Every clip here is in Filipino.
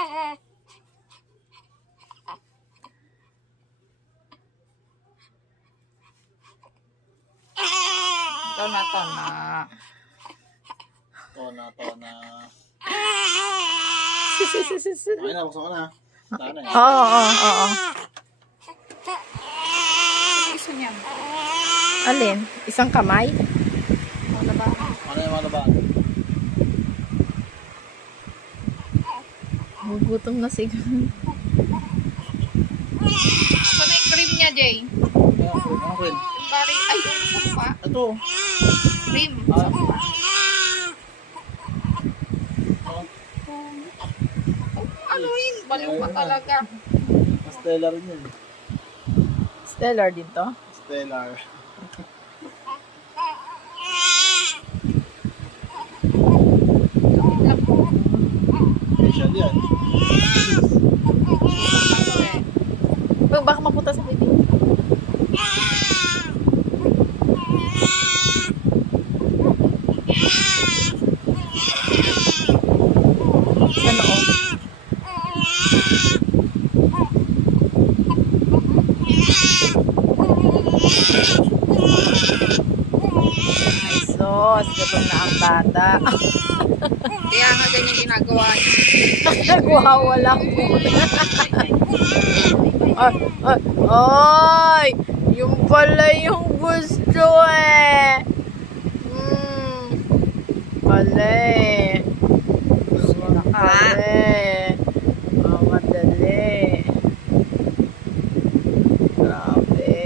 Tona. Tona. Okay na, buksan ko na. Tana eh. Oo. Gusto niya. Alin? Isang kamay? Wala ba? Ano yung mga laban? Gugutom na siguro. Saan na yung cream niya, Jay? Ano cream? Yung bari, ay, yung sumpa. Ito. Cream. Ah. Ano yun? Baliw ka talaga. Stellar rin yun. Stellar din to? Stellar. Facial yan. Baka mapunta sa bibig. Sa loob. Ay sos, gutom na ang bata. Kaya nga ganyan ginagawa niya. Nagwawala po. Ay, yung pala yung gusto eh. Pala eh. Pala eh. Madali. Grabe.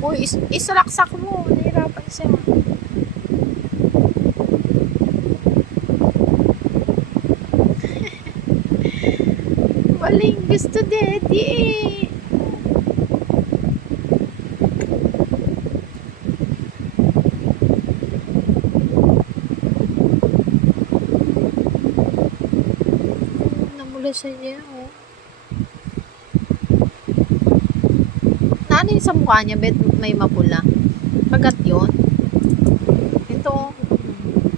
Uy, isalaksak mo. Nahirapan siya. Waling gusto, daddy eh. Namula siya niya, oh. Ano yung sa mukha niya, bet may mapula? Kagat yun? Ito,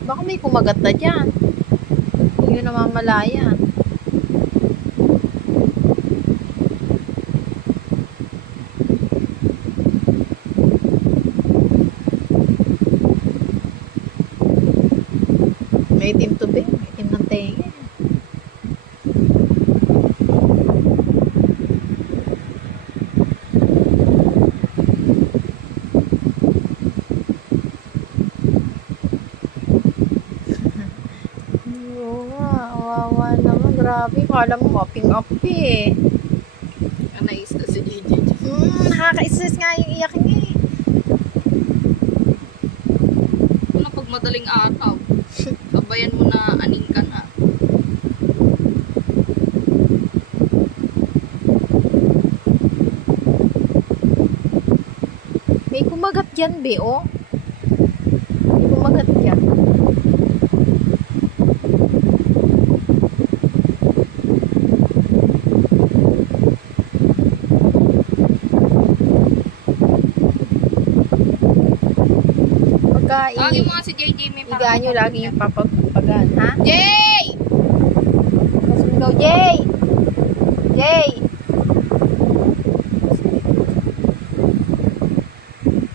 baka may kumagat na dyan. Hindi yun namamalayan. May itim to be. May itim ng tenga. Oo nga. Awawa naman. Grabe. Kala mo mopping up eh. Anais na si JJ. Nakaka-stress nga yung iyak niya eh. Ano pag madaling araw? Sabayan mo na aning ka na. May kumagat dyan, be, oh. May kumagat dyan. Lagi mo nga si JJ may Higaan nyo lagi yung papagpagan, ha? Jay! Kasundo, Jay! Jay!